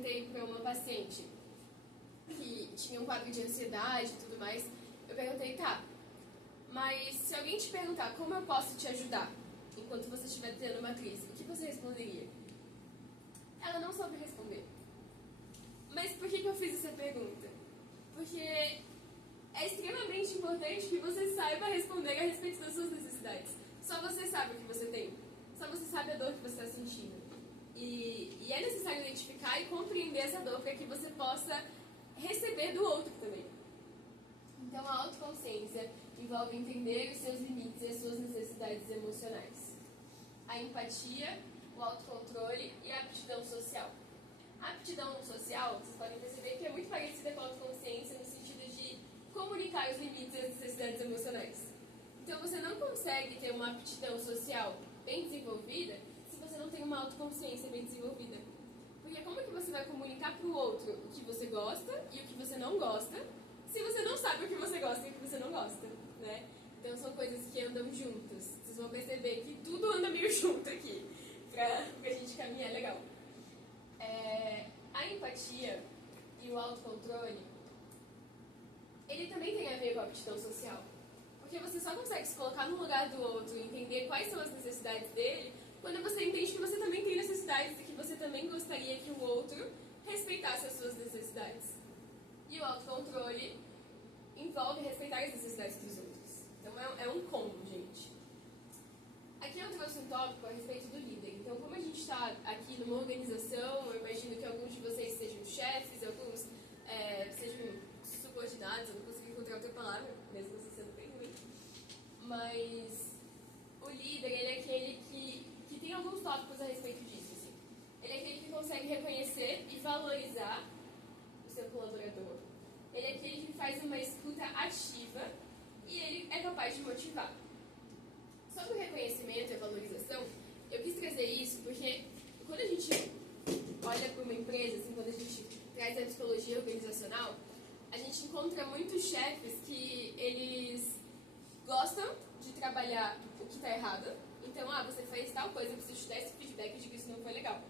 perguntei para uma paciente que tinha um quadro de ansiedade e tudo mais, eu perguntei, tá, mas se alguém te perguntar como eu posso te ajudar enquanto você estiver tendo uma crise, o que você responderia? Ela não soube responder. Mas por que eu fiz essa pergunta? Porque é extremamente importante que você saiba responder a respeito das suas necessidades. Só você sabe o que você tem. Só você sabe a dor que você está sentindo. E é necessário identificar e compreender essa dor para que você possa receber do outro também. Então, a autoconsciência envolve entender os seus limites e as suas necessidades emocionais. A empatia, o autocontrole e a aptidão social. A aptidão social, vocês podem perceber que é muito parecida com a autoconsciência no sentido de comunicar os limites e as necessidades emocionais. Então, você não consegue ter uma aptidão social bem desenvolvida se você não tem uma autoconsciência bem desenvolvida. Porque como é que você vai comunicar para o outro o que você gosta e o que você não gosta se você não sabe o que você gosta e o que você não gosta, né? Então, são coisas que andam juntas. Vocês vão perceber que tudo anda meio junto aqui, pra gente caminhar legal. A empatia e o autocontrole, ele também tem a ver com a aptidão social. Porque você só consegue se colocar no lugar do outro e entender quais são as necessidades dele quando você entende que você também tem necessidades e que você também gostaria que o outro respeitasse as suas necessidades. E o autocontrole envolve respeitar as necessidades dos outros. Então é um combo, gente. Aqui eu trouxe um tópico a respeito do líder. Então, como a gente está aqui numa organização, eu imagino que alguns de vocês sejam chefes, alguns sejam subordinados, eu não consegui encontrar outra palavra, mesmo você sendo bem ruim. Mas o líder, ele é aquele que tem alguns tópicos a respeito disso. Assim. Ele é aquele que consegue reconhecer e valorizar o seu colaborador. Ele é aquele que faz uma escuta ativa e ele é capaz de motivar. Sobre o reconhecimento e a valorização, eu quis trazer isso porque quando a gente olha para uma empresa, assim, quando a gente traz a psicologia organizacional, a gente encontra muitos chefes que eles gostam de trabalhar o que está errado. Então, você fez tal coisa, eu preciso te dar esse feedback de que isso não foi legal.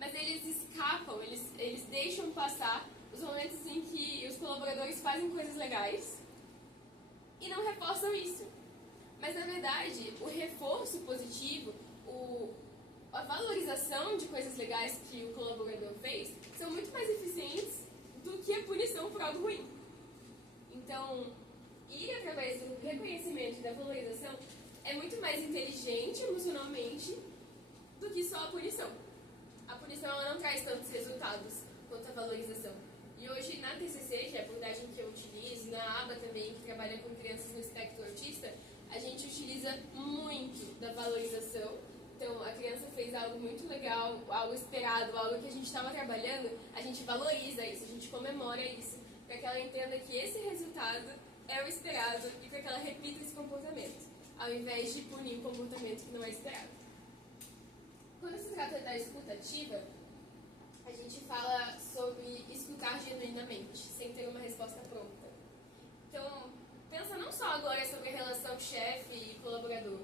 Mas eles escapam, eles deixam passar os momentos em que os colaboradores fazem coisas legais e não reforçam isso. Mas, na verdade, o reforço positivo, a valorização de coisas legais que o colaborador fez, são muito mais eficientes do que a punição por algo ruim. Então, ir através do reconhecimento e da valorização é muito mais inteligente emocionalmente do que só a punição. A punição ela não traz tantos resultados quanto a valorização. E hoje, na TCC, que é a abordagem que eu utilizo, na ABA também, que trabalha com crianças no espectro autista, a gente utiliza muito da valorização. Então, a criança fez algo muito legal, algo esperado, algo que a gente estava trabalhando, a gente valoriza isso, a gente comemora isso, para que ela entenda que esse resultado é o esperado e para que ela repita esse comportamento, ao invés de punir um comportamento que não é esperado. Quando se trata da escuta ativa, a gente fala sobre escutar genuinamente, sem ter uma resposta pronta. Então, pensa não só agora sobre a relação chefe e colaborador,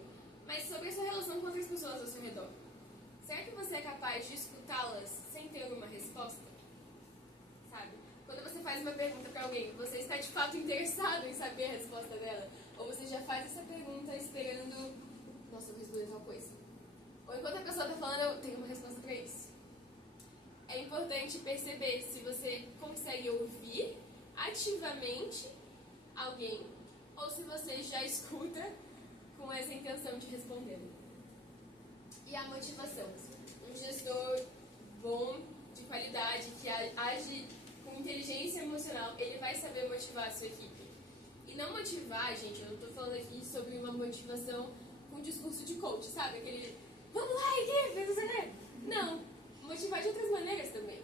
mas sobre a sua relação com outras pessoas ao seu redor. Será que você é capaz de escutá-las sem ter uma resposta? Sabe? Quando você faz uma pergunta para alguém, você está de fato interessado em saber a resposta dela? Ou você já faz essa pergunta esperando, nossa, eu vou responder tal coisa. Ou enquanto a pessoa está falando, eu tenho uma resposta para isso. É importante perceber se você consegue ouvir ativamente alguém ou se você já escuta com essa intenção de responder. E a motivação. Um gestor bom, de qualidade, que age com inteligência emocional, ele vai saber motivar a sua equipe. E não motivar, gente, eu não estou falando aqui sobre uma motivação com discurso de coach, sabe? Aquele, vamos lá, equipe, não. Motivar de outras maneiras também.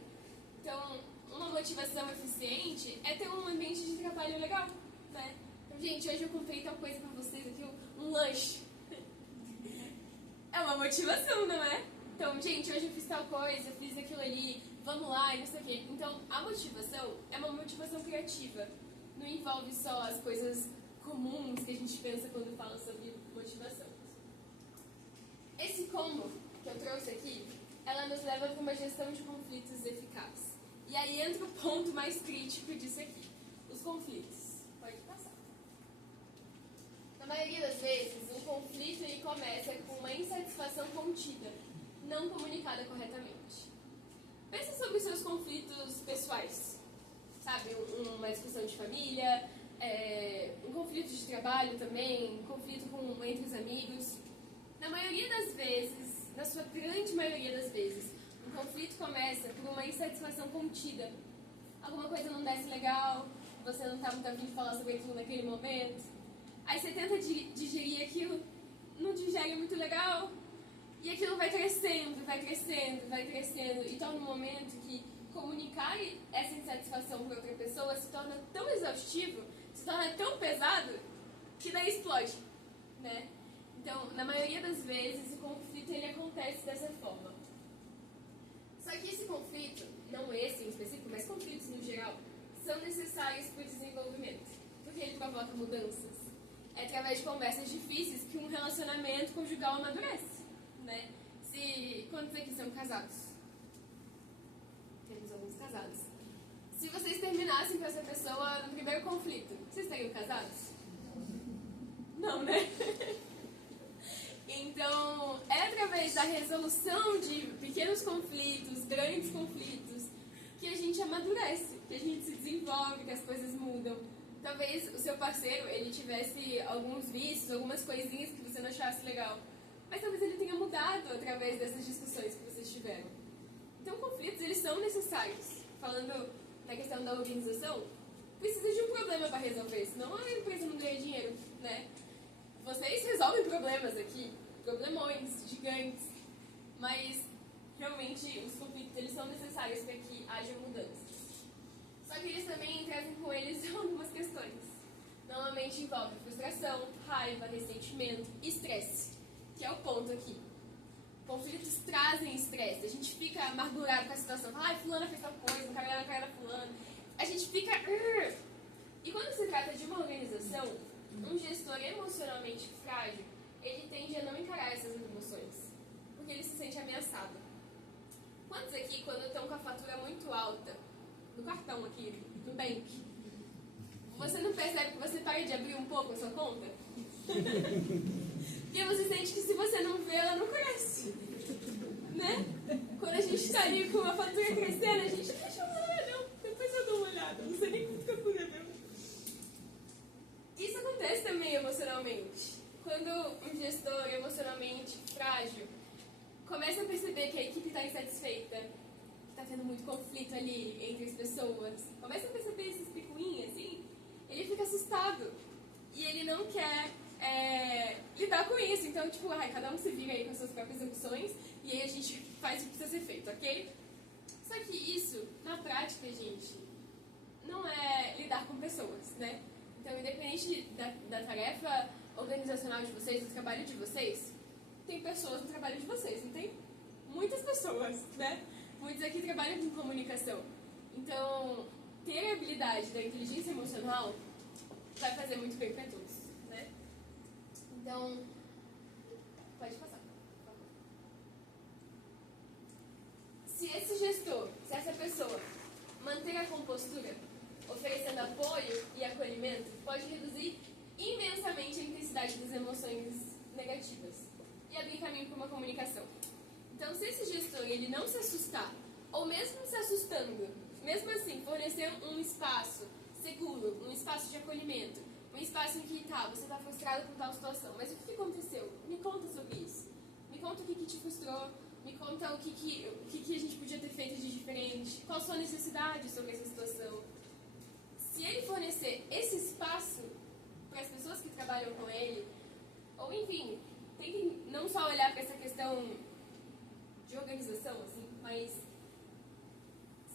Então, uma motivação eficiente é ter um ambiente de trabalho legal, né? Então, gente, hoje eu comprei tal coisa pra vocês aqui, um lanche. É uma motivação, não é? Então, gente, hoje eu fiz tal coisa, fiz aquilo ali, vamos lá e não sei o quê. Então, a motivação é uma motivação criativa. Não envolve só as coisas comuns que a gente pensa quando fala sobre motivação. Esse combo que eu trouxe aqui, ela nos leva para uma gestão de conflitos eficaz. E aí entra o ponto mais crítico disso aqui, os conflitos. Pode passar. Na maioria das vezes, um conflito ele começa com uma insatisfação contida, não comunicada corretamente. Pensa sobre os seus conflitos pessoais, sabe? Uma discussão de família, um conflito de trabalho também, um conflito entre os amigos. Na maioria das vezes, na sua grande maioria das vezes, um conflito começa por uma insatisfação contida. Alguma coisa não desce legal, você não está muito afim de falar sobre aquilo naquele momento. Aí você tenta digerir aquilo, não digere muito legal, e aquilo vai crescendo, vai crescendo, vai crescendo. Então, no momento que comunicar essa insatisfação para outra pessoa se torna tão exaustivo, se torna tão pesado, que daí explode, né? Então, na maioria das vezes, o conflito ele acontece dessa forma. Só que esse conflito, não esse em específico, mas conflitos no geral, são necessários para o desenvolvimento, porque ele provoca mudanças. É através de conversas difíceis que um relacionamento conjugal amadurece, né? Quantos aqui são casados? Temos alguns casados. Se vocês terminassem com essa pessoa no primeiro conflito, vocês estariam casados? Não, né? Então, é através da resolução de pequenos conflitos, grandes conflitos, que a gente amadurece, que a gente se desenvolve, que as coisas mudam. Talvez o seu parceiro, ele tivesse alguns vícios, algumas coisinhas que você não achasse legal, mas talvez ele tenha mudado através dessas discussões que vocês tiveram. Então, conflitos, eles são necessários. Falando na questão da organização, precisa de um problema para resolver, senão a empresa não ganha dinheiro, né? Vocês resolvem problemas aqui, problemões gigantes, mas realmente os conflitos eles são necessários para que haja mudanças. Só que eles também trazem com eles algumas questões. Normalmente envolve frustração, raiva, ressentimento e estresse, que é o ponto aqui. Conflitos trazem estresse, a gente fica amargurado com a situação, fala, fulana fez tal coisa, não quero olhar na cara da fulana. A gente fica... E quando se trata de uma organização, um gestor emocionalmente frágil, ele tende a não encarar essas emoções, porque ele se sente ameaçado. Quantos aqui, quando estão com a fatura muito alta, no cartão aqui, no bank, você não percebe que você para de abrir um pouco a sua conta? Porque você sente que se você não vê, ela não cresce, né? Quando a gente está ali com a fatura crescendo, a gente deixa eu olhar, não, depois eu dou uma olhada, não sei nem quanto que eu pude ver. Isso acontece também emocionalmente. Quando um gestor emocionalmente frágil começa a perceber que a equipe está insatisfeita, que está tendo muito conflito ali entre as pessoas, começa a perceber esses picuinhas, assim, ele fica assustado. E ele não quer lidar com isso. Então, tipo, cada um se vira aí com as suas próprias emoções e aí a gente faz o que precisa ser feito, ok? Só que isso, na prática, gente, não é lidar com pessoas, né? Então, independente da tarefa organizacional de vocês, do trabalho de vocês, tem pessoas no trabalho de vocês, não tem? Muitas pessoas, né? Muitos aqui trabalham com comunicação. Então, ter a habilidade da inteligência emocional vai fazer muito bem para todos, né? Então, pode passar. Se esse gestor, se essa pessoa manter a compostura, oferecendo apoio e acolhimento, pode reduzir imensamente a intensidade das emoções negativas e abrir caminho para uma comunicação. Então, se esse gestor ele não se assustar, ou mesmo se assustando, mesmo assim, fornecer um espaço seguro, um espaço de acolhimento, um espaço em que, você está frustrado com tal situação, mas o que aconteceu? Me conta sobre isso. Me conta o que te frustrou, me conta o que a gente podia ter feito de diferente, qual a sua necessidade sobre essa situação. Se ele fornecer esse espaço para as pessoas que trabalham com ele, ou enfim, tem que não só olhar para essa questão de organização, assim, mas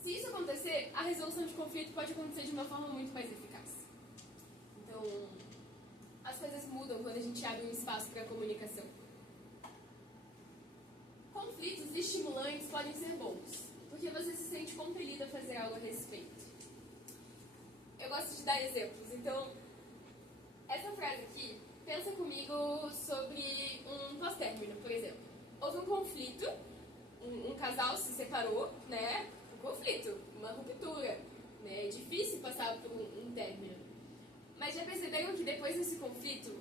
se isso acontecer, a resolução de conflito pode acontecer de uma forma muito mais eficaz. Então, as coisas mudam quando a gente abre um espaço para a comunicação. Conflitos estimulantes podem ser bons, porque você se sente compelido a fazer algo a respeito. Eu gosto de dar exemplos, então, essa frase aqui, pensa comigo sobre um pós-término, por exemplo. Houve um conflito, um casal se separou, né? Um conflito, uma ruptura passar por um término. Mas já perceberam que depois desse conflito,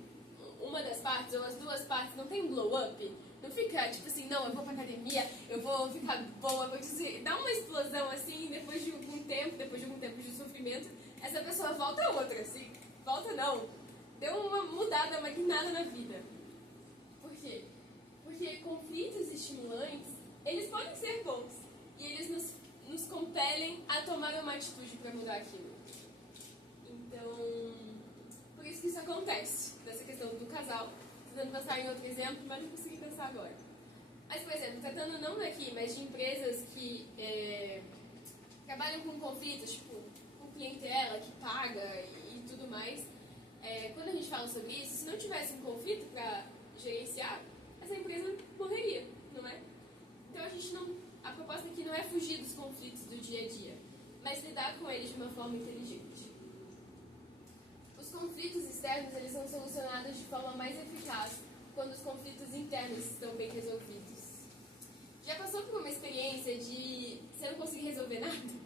uma das partes ou as duas partes não tem um blow-up? Não fica tipo assim, não, eu vou pra academia, eu vou ficar boa, eu vou dizer, dá uma explosão assim, depois de algum tempo de sofrimento, essa pessoa volta a outra, assim, volta não, deu uma mudada, uma guinada na vida. Por quê? Porque conflitos estimulantes, eles podem ser bons, e eles nos compelem a tomar uma atitude para mudar aquilo. Então, por isso que isso acontece, dessa questão do casal. Tentando pensar em outro exemplo, mas não consegui pensar agora. Mas, por exemplo, tratando não daqui, mas de empresas que trabalham com conflitos, tipo, com clientela que paga e tudo mais, quando a gente fala sobre isso, se não tivesse um conflito para gerenciar, essa empresa morreria, não é? Então a proposta aqui não é fugir dos conflitos do dia a dia, mas lidar com eles de uma forma inteligente. Os conflitos externos, eles são solucionados de forma mais eficaz quando os conflitos internos estão bem resolvidos. Já passou por uma experiência de você não conseguir resolver nada?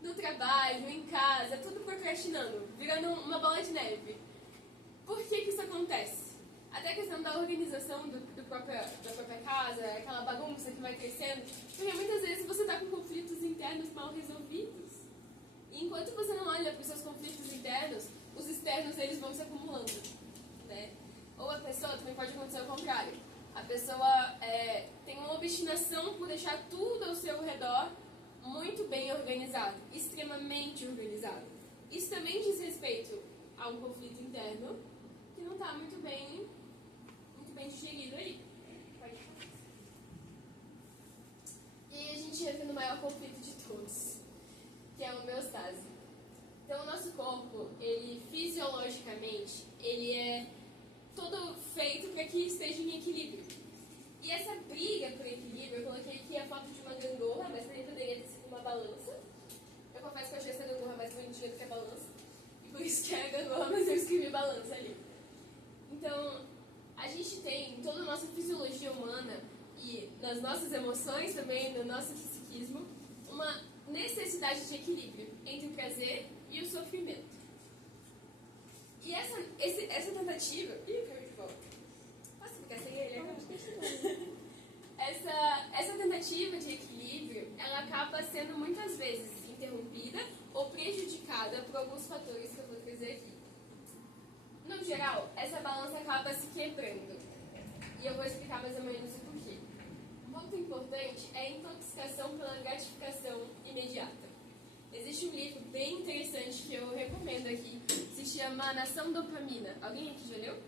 No trabalho, em casa, tudo procrastinando, virando uma bola de neve. Por que isso acontece? Até a questão da organização da própria casa, aquela bagunça que vai crescendo, porque muitas vezes você está com conflitos internos mal resolvidos. E enquanto você não olha para os seus conflitos internos, os externos eles vão se acumulando, né? Ou a pessoa, também pode acontecer o contrário, a pessoa tem uma obstinação por deixar tudo ao seu redor muito bem organizado, extremamente organizado. Isso também diz respeito a um conflito interno que não está muito bem digerido aí. E aí a gente entra no maior conflito de todos, que é a homeostase. Então, o nosso corpo, ele fisiologicamente, ele é todo feito para que esteja em equilíbrio. E essa briga por equilíbrio, eu coloquei aqui a foto de uma gangorra, mas também poderia ter sido uma balança. Eu confesso que eu achei essa gangorra mais bonitinha do que a balança. E por isso que é a gangorra, mas eu escrevi balança ali. Então, a gente tem em toda a nossa fisiologia humana e nas nossas emoções também, no nosso psiquismo, uma necessidade de equilíbrio entre o prazer e o sofrimento. E essa tentativa... Ih, caiu de volta. Posso ficar sem ele? Essa tentativa de equilíbrio, ela acaba sendo muitas vezes interrompida ou prejudicada por alguns fatores que eu vou trazer aqui. No geral, essa balança acaba se quebrando. E eu vou explicar mais ou menos o porquê. Um ponto importante é a intoxicação pela gratificação imediata. Existe um livro bem interessante que eu recomendo aqui, se chama Nação Dopamina. Alguém aqui já leu?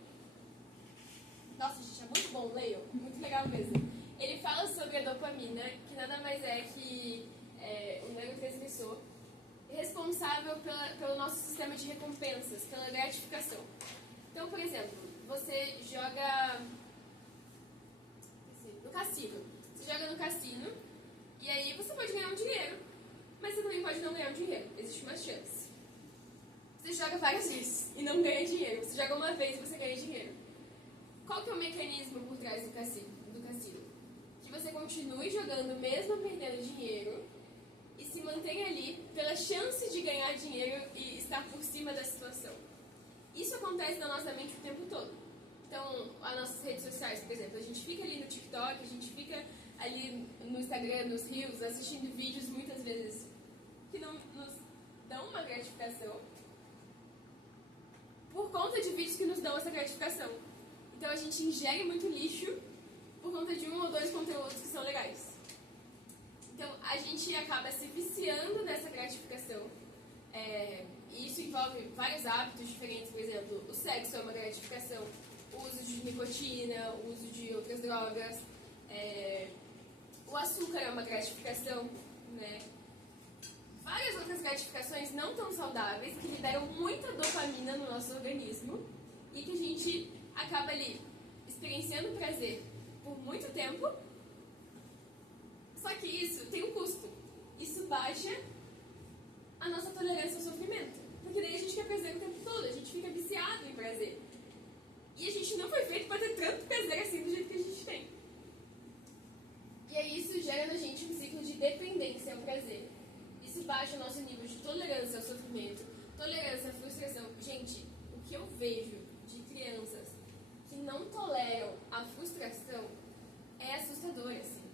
Nossa, gente, é muito bom, leiam. Muito legal mesmo. Ele fala sobre a dopamina, que nada mais é que um neurotransmissor responsável pelo nosso sistema de recompensas, pela gratificação. Então, por exemplo, você joga no cassino. Você joga no cassino e aí você pode ganhar um dinheiro, mas você também pode não ganhar um dinheiro. Existe uma chance. Você joga várias vezes e não ganha dinheiro. Você joga uma vez e você ganha dinheiro. Qual que é o mecanismo por trás do cassino? Que você continue jogando mesmo perdendo dinheiro e se mantenha ali pela chance de ganhar dinheiro e estar por cima da situação. Isso acontece na nossa mente o tempo todo. Então, as nossas redes sociais, por exemplo, a gente fica ali no TikTok, a gente fica ali no Instagram, nos Reels, assistindo vídeos muitas vezes que não nos dão uma gratificação por conta de vídeos que nos dão essa gratificação. Então, a gente ingere muito lixo por conta de um ou dois conteúdos que são legais. Então, a gente acaba se viciando nessa gratificação. E isso envolve vários hábitos diferentes, por exemplo, o sexo é uma gratificação, o uso de nicotina, o uso de outras drogas, o açúcar é uma gratificação, né? Várias outras gratificações não tão saudáveis que liberam muita dopamina no nosso organismo e que a gente acaba ali experienciando prazer por muito tempo, só que isso tem um custo. Isso baixa a nossa tolerância ao sofrimento. Porque daí a gente quer prazer o tempo todo, a gente fica viciado em prazer. E a gente não foi feito para ter tanto prazer assim do jeito que a gente tem. E aí isso gera na gente um ciclo de dependência ao prazer. Isso baixa o nosso nível de tolerância ao sofrimento, tolerância à frustração. Gente, o que eu vejo de crianças que não toleram a frustração é assustador, assim.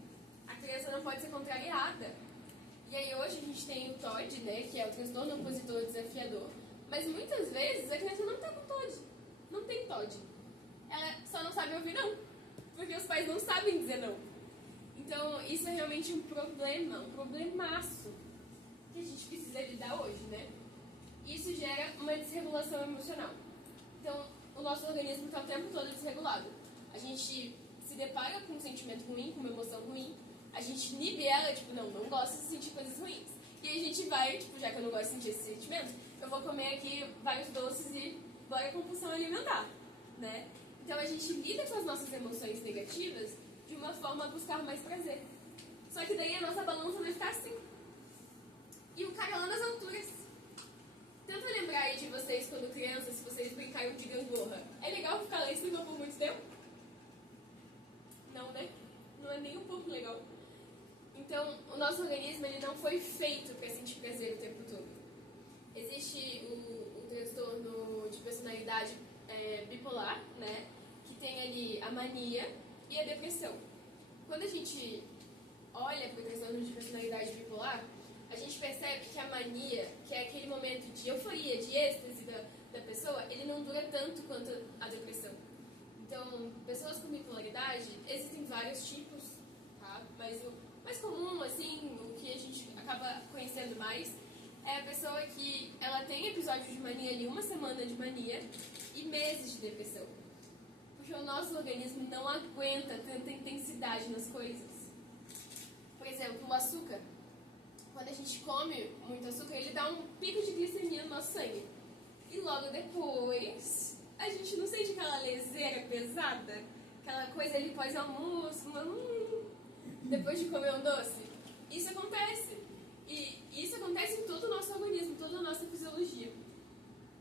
A criança não pode ser contrariada. E aí hoje a gente tem o TOD, né, que é o transtorno opositor desafiador, mas muitas vezes a criança não está com TOD, não tem TOD. Ela só não sabe ouvir não, porque os pais não sabem dizer não. Então isso é realmente um problema, um problemaço que a gente precisa lidar hoje, né? Isso gera uma desregulação emocional. Então o nosso organismo está o tempo todo desregulado. A gente se depara com um sentimento ruim, com uma emoção ruim, a gente inibe ela, tipo, não gosto de sentir coisas ruins. E aí a gente vai, tipo, já que eu não gosto de sentir esse sentimento, eu vou comer aqui vários doces e bora compulsão alimentar, né? Então a gente lida com as nossas emoções negativas de uma forma a buscar mais prazer. Só que daí a nossa balança vai ficar assim. E o cara lá nas alturas. Tenta lembrar aí de vocês quando crianças, se vocês brincaram de gangorra. É legal ficar lá em cima por muito tempo? Não, né? Não é nem um pouco legal. Então, o nosso organismo ele não foi feito para sentir prazer o tempo todo. Existe o transtorno de personalidade bipolar, né? Que tem ali a mania e a depressão. Quando a gente olha para o transtorno de personalidade bipolar, a gente percebe que a mania, que é aquele momento de euforia, de êxtase da pessoa, ele não dura tanto quanto a depressão. Então, pessoas com bipolaridade, existem vários tipos, tá? Mas o mais comum, assim, o que a gente acaba conhecendo mais, é a pessoa que ela tem episódios de mania ali, uma semana de mania e meses de depressão. Porque o nosso organismo não aguenta tanta intensidade nas coisas. Por exemplo, o açúcar. Quando a gente come muito açúcar, ele dá um pico de glicemia no nosso sangue. E logo depois, a gente não sente aquela leseira pesada? Aquela coisa ali pós-almoço, depois de comer um doce? Isso acontece. E isso acontece em todo o nosso organismo, toda a nossa fisiologia.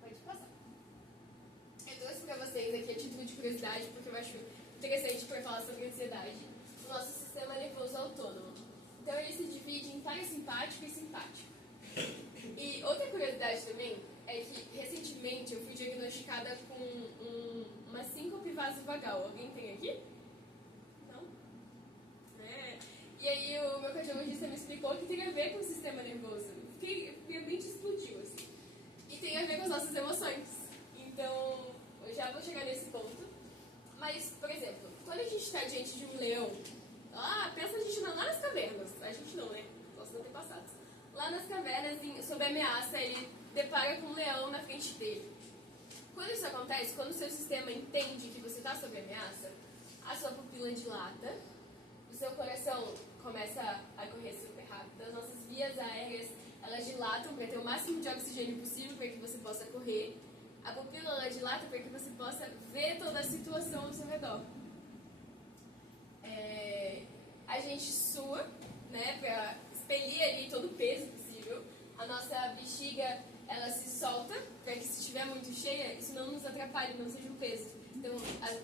Pode passar. Eu trouxe pra vocês aqui a título de curiosidade, porque eu acho interessante para falar sobre ansiedade. O nosso sistema nervoso autônomo. Então ele se divide em parasimpático e simpático. E outra curiosidade também é que recentemente eu fui diagnosticada com uma síncope vasovagal. Alguém tem aqui? Não? E aí o meu cardiologista me explicou que tem a ver com o sistema nervoso. Minha mente explodiu, assim. E tem a ver com as nossas emoções. Então, eu já vou chegar nesse ponto. Mas, por exemplo, quando a gente está diante de um leão, pensa a gente lá nas cavernas. A gente não, né? Nossos antepassados. Lá nas cavernas, sob ameaça, ele depara com um leão na frente dele. Quando isso acontece, quando o seu sistema entende que você está sob ameaça, a sua pupila dilata, o seu coração começa a correr super rápido, as nossas vias aéreas, elas dilatam para ter o máximo de oxigênio possível para que você possa correr. A pupila ela dilata para que você possa ver toda a situação ao seu redor. A gente sua, né, para expelir ali todo o peso possível. A nossa bexiga, ela se solta para que se estiver muito cheia, isso não nos atrapalhe, não seja um peso. Então,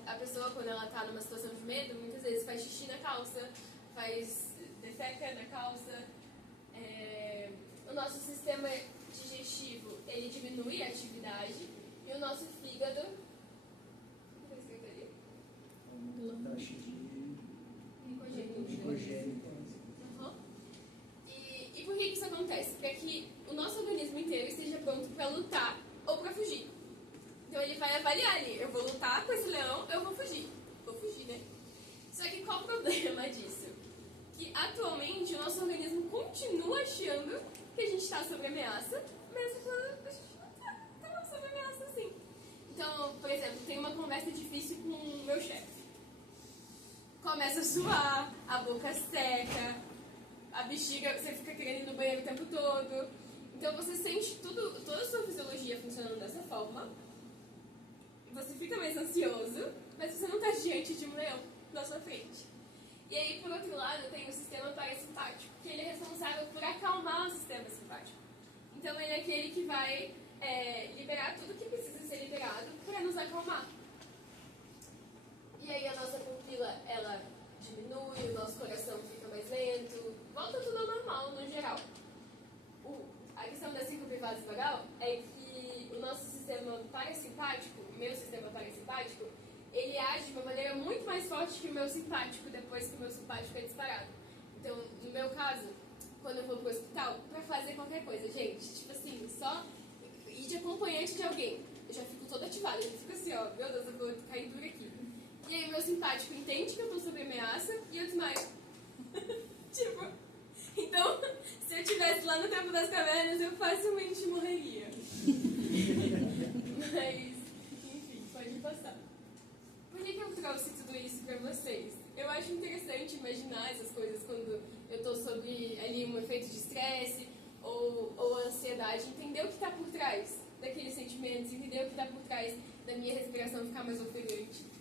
a pessoa, quando ela está numa situação de medo, muitas vezes faz xixi na calça, defeca na calça. O nosso sistema digestivo, ele diminui a atividade e o nosso fígado... O que está escrito ali? Taxa de glicogênio. E por que isso acontece? Para que o nosso organismo inteiro esteja pronto para lutar ou para fugir. Então ele vai avaliar ali, eu vou lutar com esse leão, eu vou fugir. Vou fugir, né? Só que qual o problema disso? Que atualmente o nosso organismo continua achando que a gente está sob ameaça, mesmo quando a gente não está sob ameaça assim. Então, por exemplo, tem uma conversa difícil com o meu chefe. Começa a suar, a boca seca, a bexiga, você fica querendo ir no banheiro o tempo todo. Então você sente toda a sua fisiologia funcionando dessa forma. Você fica mais ansioso, mas você não está diante de um leão na sua frente. E aí, por outro lado, tem o sistema parasimpático, que ele é responsável por acalmar o sistema simpático. Então ele é aquele que vai liberar tudo que precisa ser liberado para nos acalmar. E aí a nossa pupila, ela diminui, o nosso coração fica mais lento, volta tudo ao normal, no geral. reage de uma maneira muito mais forte que o meu simpático depois que o meu simpático é disparado. Então, no meu caso, quando eu vou pro hospital, pra fazer qualquer coisa, gente, tipo assim, só ir de acompanhante de alguém, eu já fico toda ativada, eu fico assim, ó, meu Deus, eu vou cair dura aqui. E aí o meu simpático entende que eu tô sob ameaça e eu desmaio. Tipo, então, se eu estivesse lá no tempo das cavernas, eu facilmente morreria. Mas, enfim, pode passar. Por que eu trouxe tudo isso pra vocês? Eu acho interessante imaginar essas coisas quando eu estou sob ali um efeito de estresse ou ansiedade, entender o que está por trás daqueles sentimentos, entender o que está por trás da minha respiração ficar mais ofegante.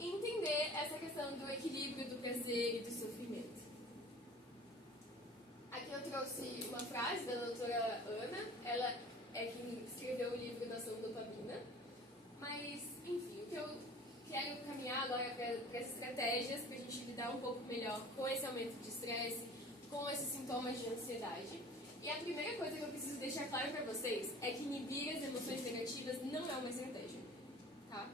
E entender essa questão do equilíbrio, do prazer e do sofrimento. Aqui eu trouxe uma frase da doutora Ana, ela é quem escreveu o livro Nação Dopamina, mas, enfim, o que eu quero caminhar agora para as estratégias para a gente lidar um pouco melhor com esse aumento de estresse, com esses sintomas de ansiedade. E a primeira coisa que eu preciso deixar claro para vocês é que inibir as emoções negativas não é uma estratégia, tá?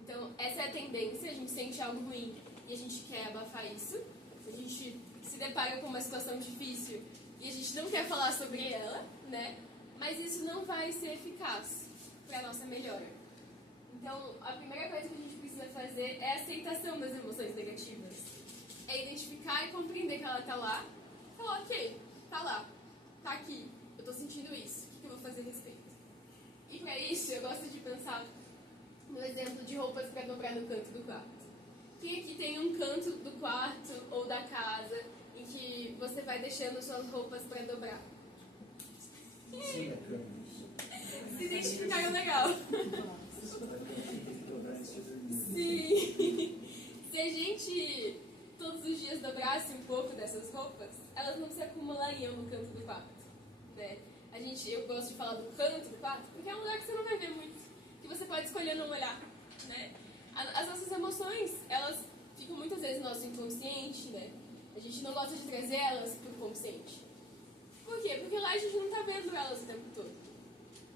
Então, essa é a tendência, a gente sente algo ruim e a gente quer abafar isso, a gente se depara com uma situação difícil e a gente não quer falar sobre ela, né? Mas isso não vai ser eficaz para a nossa melhora. Então, a primeira coisa que a gente precisa fazer é a aceitação das emoções negativas. É identificar e compreender que ela está lá. Falar, ok, tá lá, tá aqui, eu tô sentindo isso, o que eu vou fazer a respeito? E para isso, eu gosto de pensar no exemplo de roupas para dobrar no canto do quarto. Quem aqui tem um canto do quarto ou da casa em que você vai deixando suas roupas para dobrar? Sim, da cama. Se identificaram legal. Sim. Se a gente todos os dias dobrasse um pouco dessas roupas, elas não se acumulariam no canto do quarto, né? Eu gosto de falar do canto do quarto porque é um lugar que você não vai ver muito, que você pode escolher não olhar, né? As nossas emoções, elas ficam muitas vezes no nosso inconsciente, né? A gente não gosta de trazer elas para o consciente. Por quê? Porque lá a gente não está vendo elas o tempo todo.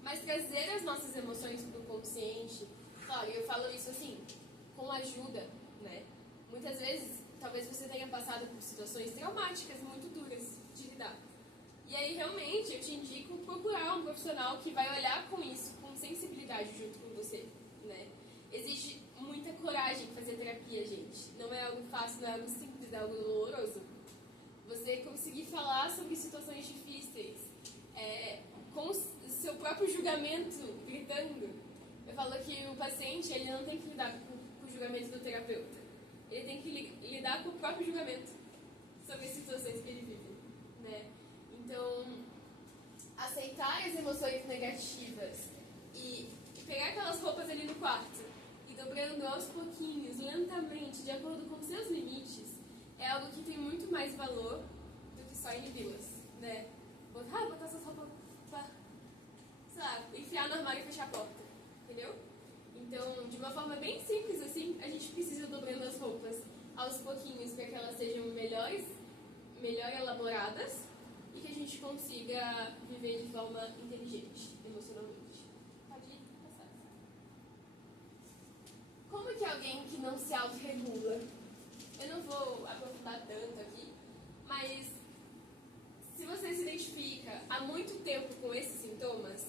Mas trazer as nossas emoções para o consciente, claro, eu falo isso assim, com ajuda, né? Muitas vezes, talvez você tenha passado por situações traumáticas muito duras de lidar. E aí, realmente, eu te indico procurar um profissional que vai olhar com isso, com sensibilidade junto com você, né? Exige muita coragem fazer terapia, gente. Não é algo fácil, não é algo simples, é algo doloroso. Você conseguir falar sobre situações difíceis, com o seu próprio julgamento gritando. Eu falo que o paciente, ele não tem que lidar com o julgamento do terapeuta. Ele tem que lidar com o próprio julgamento sobre as situações que ele vive, né? Então, aceitar as emoções negativas e pegar aquelas roupas ali no quarto e dobrando aos pouquinhos, lentamente, de acordo com seus limites, é algo que tem muito mais valor do que só inibi-las, né? Botar essas roupas pra, sei lá, enfiar no armário e fechar a porta, entendeu? Então, de uma forma bem simples assim, a gente precisa ir dobrando as roupas aos pouquinhos para que elas sejam melhor elaboradas e que a gente consiga viver de forma inteligente, emocionalmente. Pode passar. Como que alguém que não se autorregula? Eu não vou aprofundar tanto aqui, mas se você se identifica há muito tempo com esses sintomas,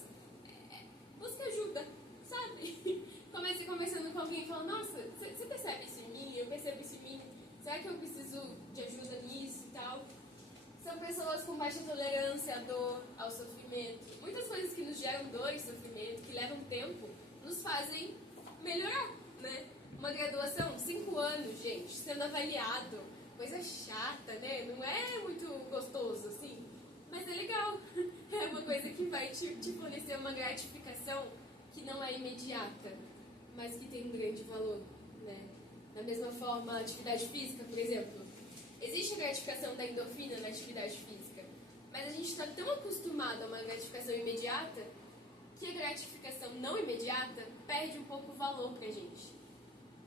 busca ajuda, sabe? Comece conversando com alguém e fala, nossa, você percebe isso em mim? Eu percebo isso em mim. Será que eu preciso de ajuda nisso e tal? São pessoas com baixa tolerância à dor, ao sofrimento. Muitas coisas que nos geram dor e sofrimento, que levam tempo, nos fazem melhorar, né? Uma graduação, 5 anos, gente, sendo avaliado. Coisa chata, né? Não é muito gostoso, assim. Mas é legal. É uma coisa que vai te fornecer uma gratificação que não é imediata, mas que tem um grande valor, né? Da mesma forma, a atividade física, por exemplo. Existe a gratificação da endorfina na atividade física, mas a gente está tão acostumado a uma gratificação imediata que a gratificação não imediata perde um pouco o valor pra gente.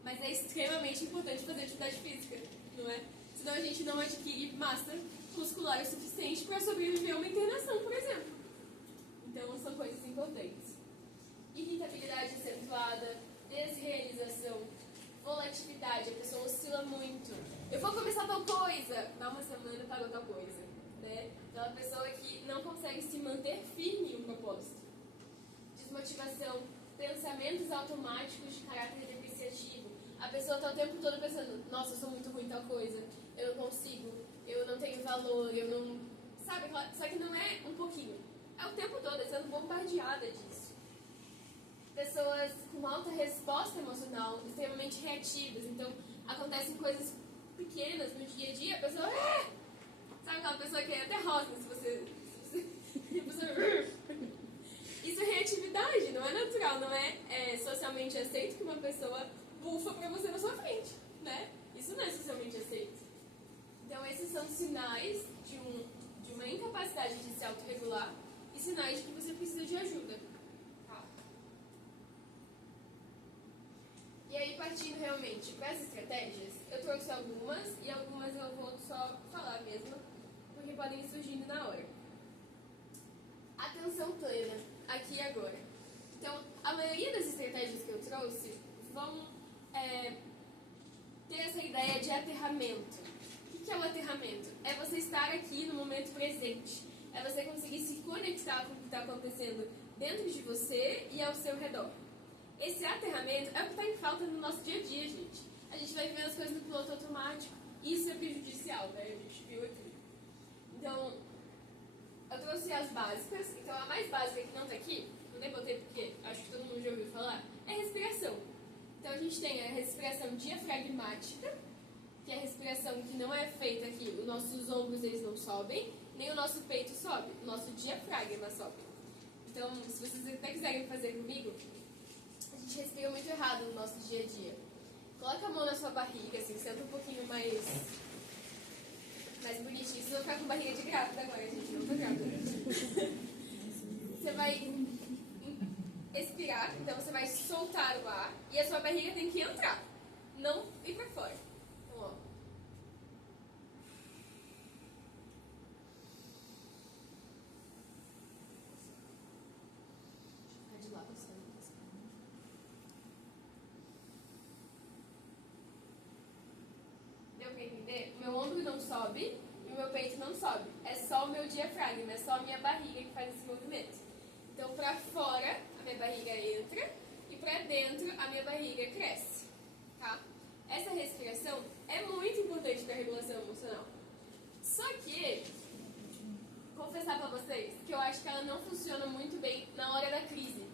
Mas é extremamente importante fazer atividade física, não é? Senão a gente não adquire massa muscular o suficiente para sobreviver a uma internação, por exemplo. Então, são coisas importantes. Irritabilidade acentuada, desrealização, Volatilidade, a pessoa oscila muito. Eu vou começar tal coisa, dá uma semana para outra coisa, né? Então, a pessoa que não consegue se manter firme em um propósito. Desmotivação, pensamentos automáticos de caráter depreciativo. A pessoa está o tempo todo pensando, nossa, eu sou muito ruim em tal coisa, eu não consigo, eu não tenho valor, eu não... Sabe? Só que não é um pouquinho. É o tempo todo, sendo bombardeada disso. Pessoas com alta resposta emocional, extremamente reativas. Então, acontecem coisas pequenas no dia a dia, a pessoa... Sabe aquela pessoa que é até rosna, se você... Isso é reatividade, não é natural, não é socialmente aceito que uma pessoa bufa pra você na sua frente, né? Isso não é socialmente aceito. Então, esses são sinais de uma incapacidade de se autorregular e sinais de que você precisa de ajuda. Tá? E aí, partindo realmente para as estratégias, eu trouxe algumas e algumas eu vou só falar mesmo, porque podem ir surgindo na hora. Atenção plena, aqui e agora. Então, a maioria das estratégias que eu trouxe vão ter essa ideia de aterramento. O que é o aterramento? É você estar aqui no momento presente. É você conseguir se conectar com o que está acontecendo dentro de você e ao seu redor. Esse aterramento é o que está em falta no nosso dia a dia, gente. A gente vai vivendo as coisas no piloto automático. Isso é prejudicial, né? A gente viu aqui. Então, eu trouxe as básicas. Então, a mais básica que não está aqui, eu nem botei porque acho que todo mundo já ouviu falar, é respiração. Então, a gente tem a respiração diafragmática, que é a respiração que não é feita aqui. Os nossos ombros, eles não sobem, nem o nosso peito sobe. O nosso diafragma sobe. Então, se vocês até quiserem fazer comigo, a gente respira muito errado no nosso dia a dia. Coloca a mão na sua barriga, assim, senta um pouquinho mais bonitinho. Vocês vão ficar com barriga de grávida agora, gente. Não tô grávida. Você vai expirar, então você vai soltar o ar e a sua barriga tem que entrar, não ir pra fora. Então, ó. Deixa eu ficar de lado, assim. Deu pra entender? O meu ombro não sobe e o meu peito não sobe. É só o meu diafragma, é só a minha barriga que faz esse movimento. Então, pra fora, a minha barriga entra e pra dentro, a minha barriga cresce. Tá? Essa respiração é muito importante para a regulação emocional. Só que, confessar pra vocês que eu acho que ela não funciona muito bem na hora da crise,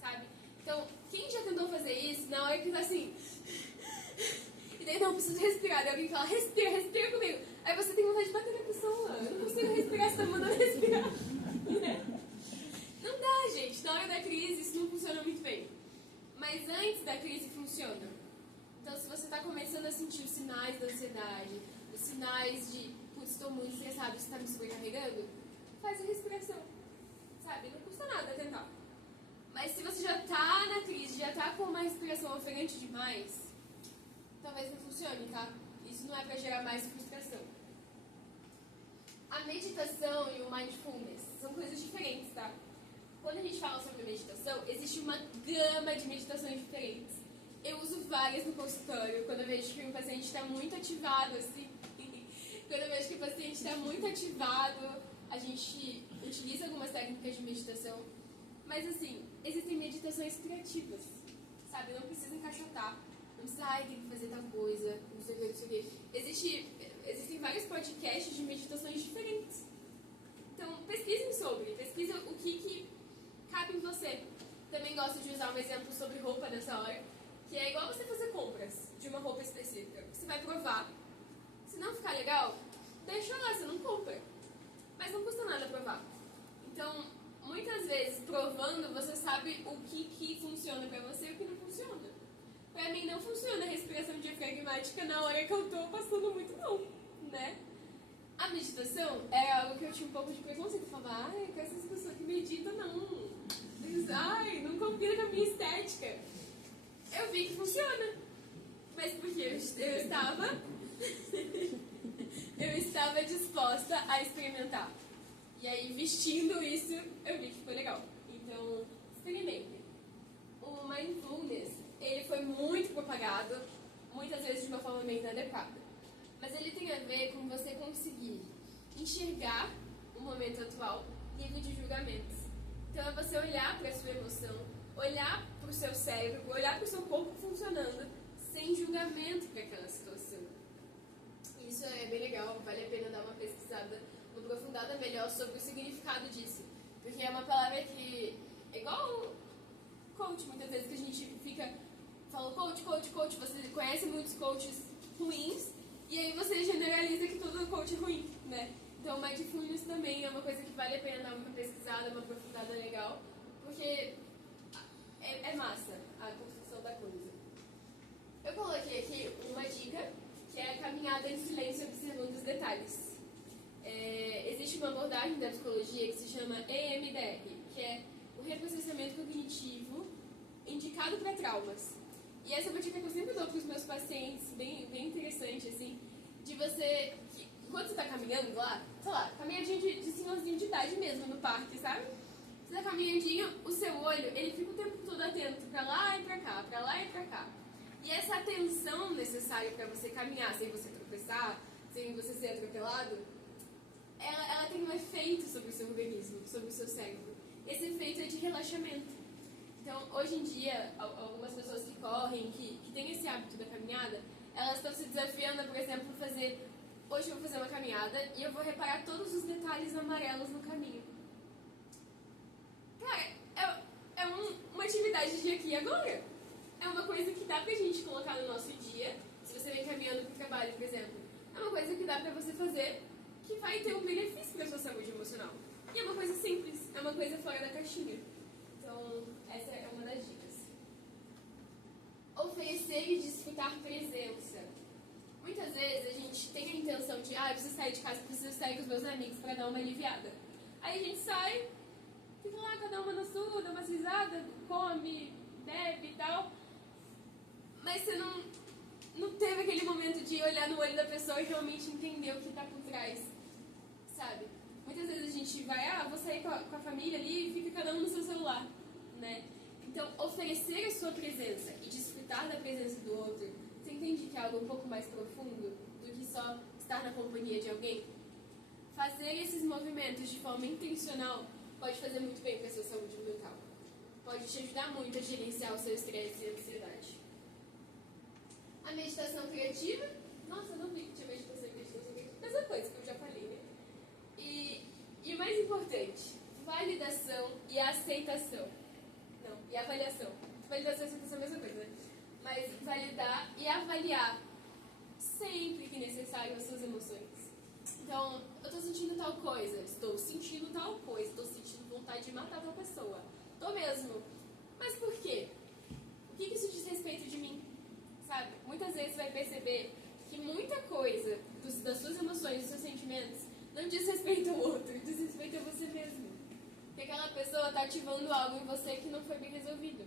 sabe? Então, quem já tentou fazer isso na hora que tá assim... E daí, não, preciso respirar. Daí alguém fala, respira, respira comigo. Aí você tem vontade de bater na pessoa. Eu não consigo respirar, você tá me mandando respirar. Não dá, gente. Na hora da crise, isso não funciona muito bem. Mas antes da crise, funciona. Então, se você está começando a sentir os sinais da ansiedade, os sinais de, putz, estou muito estressado, isso está me sobrecarregando, faz a respiração. Sabe? Não custa nada tentar. Mas se você já está na crise, já está com uma respiração ofegante demais, talvez não funcione, tá? Isso não é para gerar mais frustração. A meditação e o mindfulness são coisas diferentes, tá? Quando a gente fala sobre meditação, existe uma gama de meditações diferentes. Eu uso várias no consultório, quando eu vejo que o paciente está muito ativado, assim. Quando eu vejo que o paciente está muito ativado, a gente utiliza algumas técnicas de meditação. Mas, assim, existem meditações criativas, sabe? Não precisa encaixotar. Não precisa, tem que fazer tal coisa, não sei o que, não sei o que. Existem vários podcasts de meditações diferentes. Então, pesquisem pesquisem o que cabe em você. Também gosto de usar um exemplo sobre roupa nessa hora, que é igual você fazer compras de uma roupa específica. Você vai provar. Se não ficar legal, deixa lá, você não compra. Mas não custa nada provar. Então, muitas vezes, provando, você sabe o que funciona pra você e o que não funciona. Pra mim, não funciona a respiração diafragmática na hora que eu tô passando muito mal, né? A meditação é algo que eu tinha um pouco de preconceito. Eu falava, com essas pessoas que meditam, não. Não combina com a minha estética. Eu vi que funciona. Mas porque eu estava disposta a experimentar. E aí, vestindo isso, eu vi que foi legal. Então, experimentem. O mindfulness, ele foi muito propagado muitas vezes de uma forma meio inadequada. Mas ele tem a ver com você conseguir enxergar o momento atual livre de julgamentos. Então é você olhar para a sua emoção, olhar para o seu cérebro, olhar para o seu corpo funcionando sem julgamento para aquela situação. Isso é bem legal, vale a pena dar uma pesquisada, uma aprofundada melhor sobre o significado disso. Porque é uma palavra que é igual coach, muitas vezes que a gente fica falando coach, você conhece muitos coaches ruins e aí você generaliza que todo coach é ruim, né? Então, mindfulness também é uma coisa que vale a pena dar uma pesquisada, uma aprofundada legal, porque é massa a construção da coisa. Eu coloquei aqui uma dica, que é a caminhada em silêncio observando os detalhes. Existe uma abordagem da psicologia que se chama EMDR, que é o reprocessamento cognitivo indicado para traumas. E essa é uma dica que eu sempre dou para os meus pacientes, bem interessante, assim, de você... Enquanto você está caminhando lá, sei lá, caminhadinha de senhorzinho de idade mesmo no parque, sabe? Você está caminhadinho, o seu olho, ele fica o tempo todo atento para lá e para cá, para lá e para cá. E essa atenção necessária para você caminhar sem você tropeçar, sem você ser atropelado, ela tem um efeito sobre o seu organismo, sobre o seu cérebro. Esse efeito é de relaxamento. Então, hoje em dia, algumas pessoas que correm, que têm esse hábito da caminhada, elas estão se desafiando a, por exemplo, fazer... Hoje eu vou fazer uma caminhada e eu vou reparar todos os detalhes amarelos no caminho. Cara, uma atividade de aqui e agora. É uma coisa que dá pra gente colocar no nosso dia. Se você vem caminhando pro trabalho, por exemplo, é uma coisa que dá pra você fazer que vai ter um benefício pra sua saúde emocional. E é uma coisa simples, é uma coisa fora da caixinha. Então, essa é uma das dicas. Oferecer e desfrutar presença. Muitas vezes a gente tem a intenção de, eu preciso sair de casa, preciso sair com os meus amigos para dar uma aliviada. Aí a gente sai, fica lá, cada uma na sua, dá uma risada, come, bebe e tal. Mas você não teve aquele momento de olhar no olho da pessoa e realmente entender o que está por trás, sabe? Muitas vezes a gente vai, vou sair com a família ali e fica cada um no seu celular, né? Então, oferecer a sua presença e desfrutar da presença do outro, você entende que é algo um pouco mais profundo do que só estar na companhia de alguém? Fazer esses movimentos de forma intencional pode fazer muito bem para a sua saúde mental. Pode te ajudar muito a gerenciar o seu estresse e ansiedade. A meditação criativa. Nossa, eu não vi que tinha meditação criativa. Mesma coisa que eu já falei, né? E o mais importante, validação e aceitação. Não, e avaliação. Validação e aceitação é a mesma coisa, né? Mas validar e avaliar sempre que necessário as suas emoções. Então, eu estou sentindo tal coisa, estou sentindo tal coisa, estou sentindo vontade de matar tal pessoa. Estou mesmo. Mas por quê? O que isso diz respeito de mim? Sabe? Muitas vezes você vai perceber que muita coisa das suas emoções, dos seus sentimentos, não diz respeito ao outro, diz respeito a você mesmo. Porque aquela pessoa está ativando algo em você que não foi bem resolvido.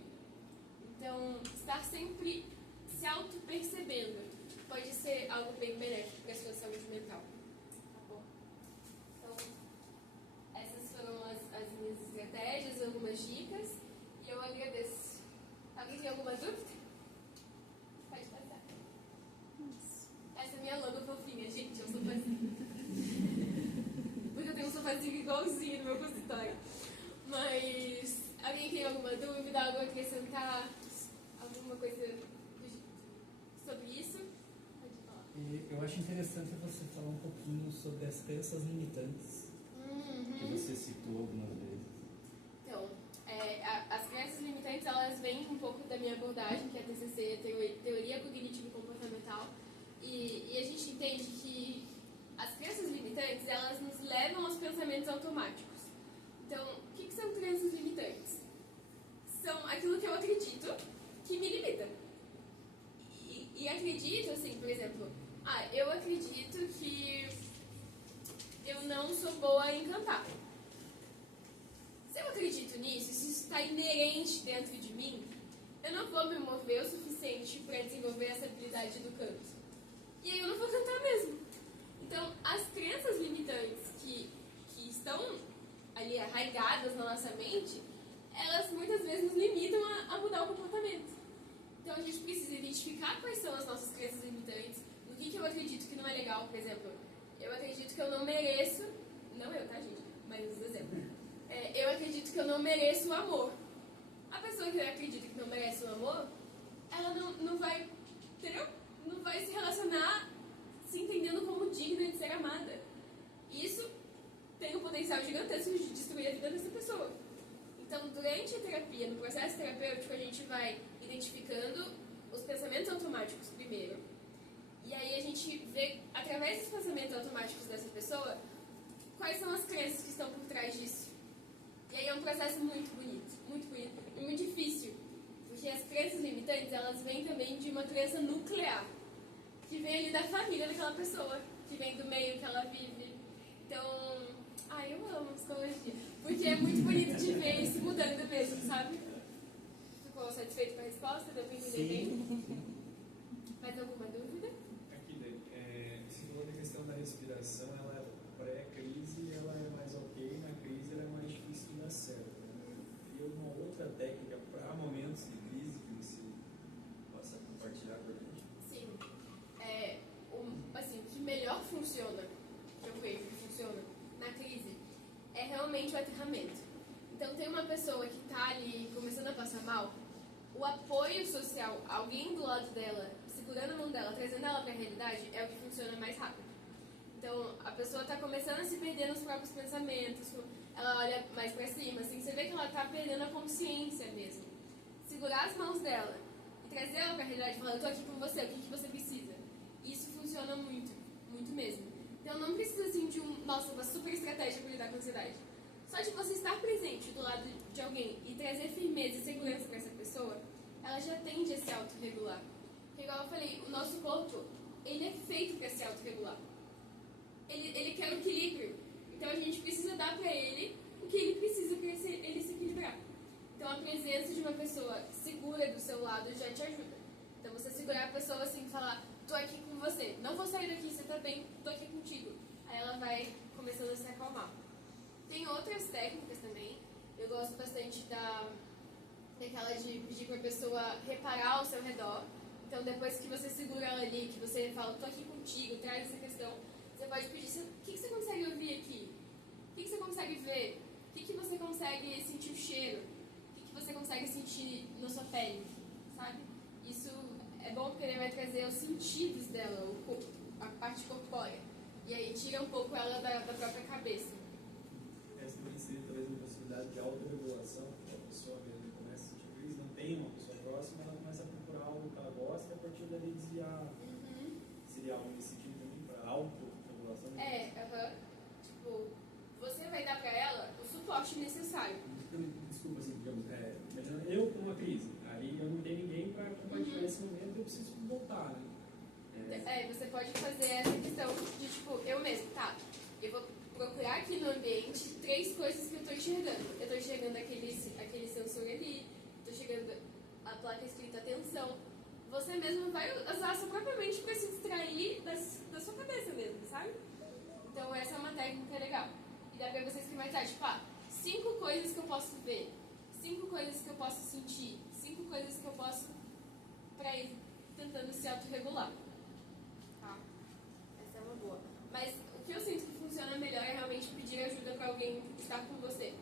Então, estar sempre se auto-percebendo pode ser algo bem benéfico para a sua saúde mental. Tá bom? Então, essas foram as minhas estratégias, algumas dicas, e eu agradeço. Alguém tem alguma dúvida? Pode passar. Essa é a minha lama fofinha, gente, é um sofazinho. Porque eu tenho um sofazinho igualzinho no meu consultório. Mas, alguém tem alguma dúvida, algo a acrescentar? Alguma coisa sobre isso? Pode falar. Eu acho interessante você falar um pouquinho sobre as crenças limitantes, que você citou algumas vezes. Então, as crenças limitantes, elas vêm um pouco da minha abordagem, que é a TCC, Teoria Cognitivo-Comportamental, e a gente entende que as crenças limitantes, elas nos levam aos pensamentos automáticos. Então, o que são crenças limitantes? São aquilo que eu acredito que me limita. E acredito, assim, por exemplo, eu acredito que eu não sou boa em cantar. Se eu acredito nisso, se isso está inerente dentro de mim, eu não vou me mover o suficiente para desenvolver essa habilidade do canto. E aí eu não vou cantar mesmo. Então, as crenças limitantes que estão ali arraigadas na nossa mente, elas muitas vezes nos limitam a mudar o comportamento. Então a gente precisa identificar quais são as nossas crenças limitantes, no que eu acredito que não é legal, por exemplo. Eu acredito que eu não mereço, não eu, tá, gente? Mas os exemplos. Eu acredito que eu não mereço o amor. A pessoa que acredita que não merece o amor, ela não vai, entendeu? Não vai se relacionar se entendendo como digna de ser amada. Isso tem um potencial gigantesco de destruir a vida dessa pessoa. Então, durante a terapia, no processo terapêutico, a gente vai identificando os pensamentos automáticos primeiro. E aí a gente vê, através dos pensamentos automáticos dessa pessoa, quais são as crenças que estão por trás disso. E aí é um processo muito bonito e muito difícil. Porque as crenças limitantes, elas vêm também de uma crença nuclear, que vem ali da família daquela pessoa, que vem do meio que ela vive. Então, eu amo psicologia, porque é muito bonito de ver isso mudando mesmo, sabe? Ficou satisfeito com a resposta? Deu pra entender bem? Mais alguma dúvida? Aqui, você falou da questão da respiração, ela é pré-crise, ela é mais ok, na crise ela é mais difícil de dar certo. E uma outra técnica para momentos de crise que você possa compartilhar com a gente? Sim. O que melhor funciona, que eu vejo que funciona na crise, é realmente o aterramento. Então, tem uma pessoa que está ali começando a passar mal, o apoio social, alguém do lado dela, segurando a mão dela, trazendo ela para a realidade, é o que funciona mais rápido. Então, a pessoa está começando a se perder nos próprios pensamentos, ela olha mais para cima, assim, você vê que ela está perdendo a consciência mesmo. Segurar as mãos dela e trazer ela para a realidade, falar, eu estou aqui com você, o que você precisa? Isso funciona muito, muito mesmo. Então, não precisa, assim, de uma super estratégia para lidar com a ansiedade. Só de você estar presente do lado de alguém e trazer firmeza e segurança para essa pessoa, ela já tende a se autorregular. Porque, igual eu falei, o nosso corpo, ele é feito para se autorregular. Ele quer o equilíbrio. Então, a gente precisa dar para ele o que ele precisa para ele se equilibrar. Então, a presença de uma pessoa segura do seu lado já te ajuda. Então, você segurar a pessoa assim e falar, tô aqui com você, não vou sair daqui, você tá bem, tô aqui contigo. Aí ela vai começando a se acalmar. Tem outras técnicas também. Eu gosto bastante daquela de pedir para a pessoa reparar ao seu redor. Então, depois que você segura ela ali, que você fala, tô aqui contigo, traz essa questão, você pode pedir, o que você consegue ouvir aqui? O que você consegue ver? O que você consegue sentir o cheiro? O que você consegue sentir na sua pele? Sabe? Isso é bom porque ele vai trazer os sentidos dela, o corpo, a parte corpórea. E aí tira um pouco ela da própria cabeça. Essa também seria talvez uma possibilidade de autorregulação, que a pessoa mesmo começa a sentir crise, não tem uma pessoa próxima, ela começa a procurar algo que ela gosta e a partir dali desviar. Seria algo nesse sentido também para autorregulação? Tipo, você vai dar para ela o suporte necessário. Desculpa, assim, digamos, imaginando eu com uma crise, aí eu não tenho ninguém para compartilhar esse momento, eu preciso voltar, né? Você pode fazer essa questão de, tipo, eu mesmo, tá, eu vou procurar aqui no ambiente 3 coisas que eu tô enxergando. Eu tô enxergando aquele sensor ali, tô enxergando a placa escrita atenção. Você mesmo vai usar a sua própria mente para se distrair da sua cabeça mesmo, sabe? Então essa é uma técnica legal. E dá pra vocês que vai estar, tipo, 5 coisas que eu posso ver, 5 coisas que eu posso sentir, 5 coisas que eu posso pra ir tentando se autorregular. Tá? Essa é uma boa. Mas o que eu sinto que funciona melhor é realmente pedir ajuda pra alguém estar com você.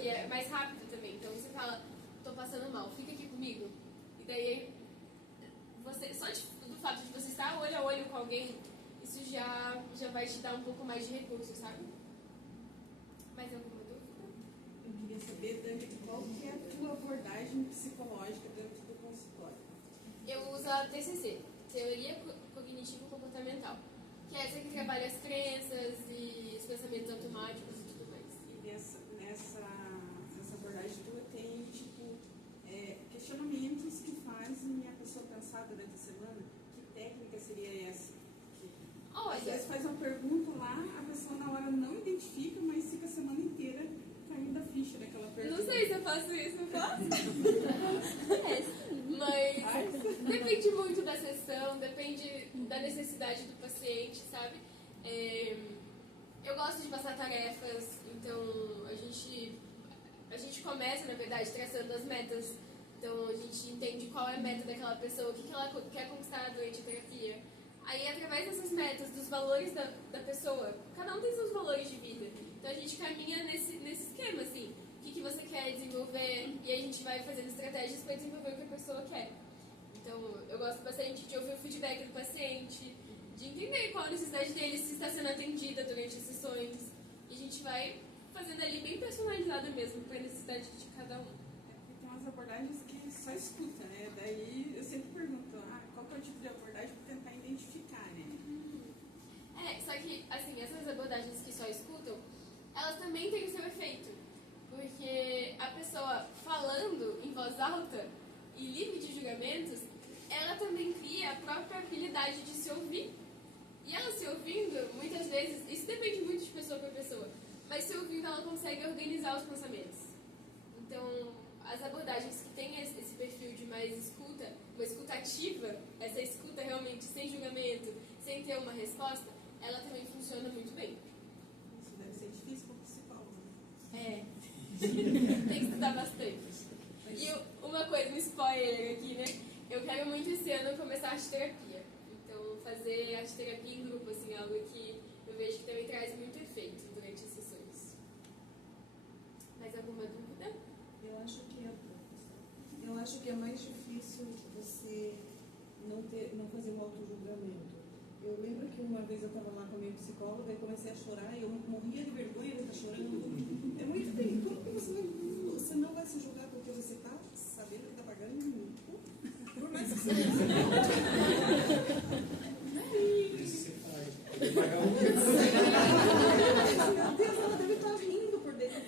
E é mais rápido também. Então você fala, tô passando mal, fica aqui comigo. E daí, só do fato de você estar olho a olho com alguém, isso já vai te dar um pouco mais de recursos, sabe? Mais alguma dúvida? Eu queria saber, Dani, qual que é a tua abordagem psicológica dentro do consultório? Eu uso a TCC, Teoria Cognitivo-Comportamental, que é essa que trabalha as crenças e os pensamentos automáticos e tudo mais. E nessa abordagem tua tem, questionamentos que fazem a pessoa pensar durante a semana? Que técnica seria essa? Às vezes faz uma pergunta lá, a pessoa na hora não identifica, mas fica a semana inteira caindo da ficha daquela pergunta. Não sei se eu faço isso, eu faço? Mas depende muito da sessão, depende da necessidade do paciente, sabe? Eu gosto de passar tarefas, então a gente começa, na verdade, traçando as metas Então a gente entende qual é a meta daquela pessoa, o que ela quer conquistar durante a terapia. Aí, através dessas metas, dos valores da pessoa, cada um tem seus valores de vida. Então a gente caminha nesse esquema, assim. O que você quer desenvolver, e aí a gente vai fazendo estratégias para desenvolver o que a pessoa quer. Então, eu gosto bastante de ouvir o feedback do paciente, de entender qual a necessidade dele, se está sendo atendida durante as sessões. E a gente vai fazendo ali bem personalizado mesmo, para a necessidade de cada um. Tem umas abordagens que só escuta, né? Daí eu sempre pergunto, qual que é o tipo de abordagem para tentar identificar, né? Só que, assim, essas abordagens que só escutam, elas também têm o seu efeito. Porque a pessoa falando em voz alta e livre de julgamentos, ela também cria a própria habilidade de se ouvir. E ela se ouvindo, muitas vezes, isso depende muito de pessoa para pessoa, mas se ouvindo ela consegue organizar os pensamentos. Então, as abordagens que têm esse perfil de mais escuta, uma escuta ativa, essa escuta realmente sem julgamento, sem ter uma resposta, ela também funciona muito bem. Isso deve ser difícil para o psicólogo. Tem que estudar bastante. E uma coisa, um spoiler aqui, né? Eu quero muito esse ano começar a arte-terapia. Então, fazer arte-terapia em grupo, assim, algo que eu vejo que também traz muito efeito durante as sessões. Mais alguma dúvida? Eu acho que é mais difícil você não fazer um auto-julgamento. Eu lembro que uma vez eu estava lá com a minha psicóloga e comecei a chorar e eu morria de vergonha de estar chorando. É muito bem. Como que você não vai se julgar porque você está sabendo que está pagando? Por mais que você não. Por isso você faz. Vai pagar o quê? Meu Deus, ela deve estar rindo por dentro.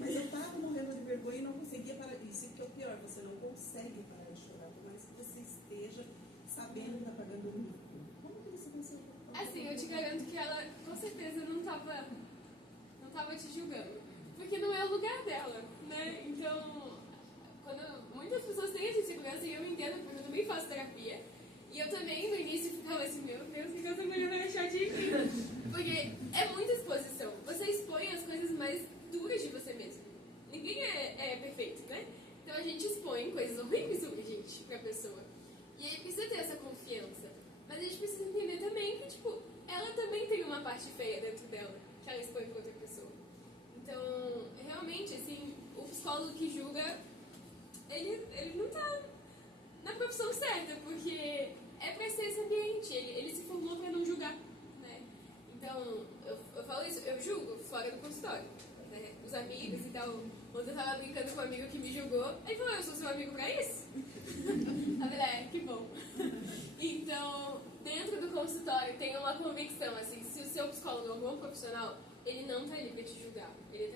Mas eu estava morrendo de vergonha e não conseguia parar. Isso que é o pior, você não consegue parar de chorar, por mais que você esteja sabendo que está pagando o mico. Como que você consegue? Assim, eu te garanto que ela com certeza não estava te julgando. Porque não é o lugar dela, né? Então, muitas pessoas têm essa insegurança e eu entendo, porque eu também faço terapia. E eu também, no início, ficava assim, meu Deus, o que essa mulher vai achar de mim? Porque é muita exposição. Você expõe as coisas mais duras de você mesmo. Ninguém é perfeito, né? Então a gente expõe coisas horríveis sobre a gente, pra pessoa. E aí precisa ter essa confiança. Mas a gente precisa entender também que, tipo, ela também tem uma parte feia dentro dela, que ela expõe pra outra pessoa. Então, realmente, assim, o psicólogo que julga, ele não tá na profissão certa, porque é pra ser esse ambiente, ele se formou pra não julgar, né? Então, eu falo isso, eu julgo fora do consultório, né? Os amigos e tal. Ontem eu tava brincando com um amigo que me julgou, ele falou, eu sou seu amigo pra isso? A verdade, que bom. Então, dentro do consultório tem uma convicção, assim, se o seu psicólogo é um bom profissional, ele não tá ali pra te julgar, ele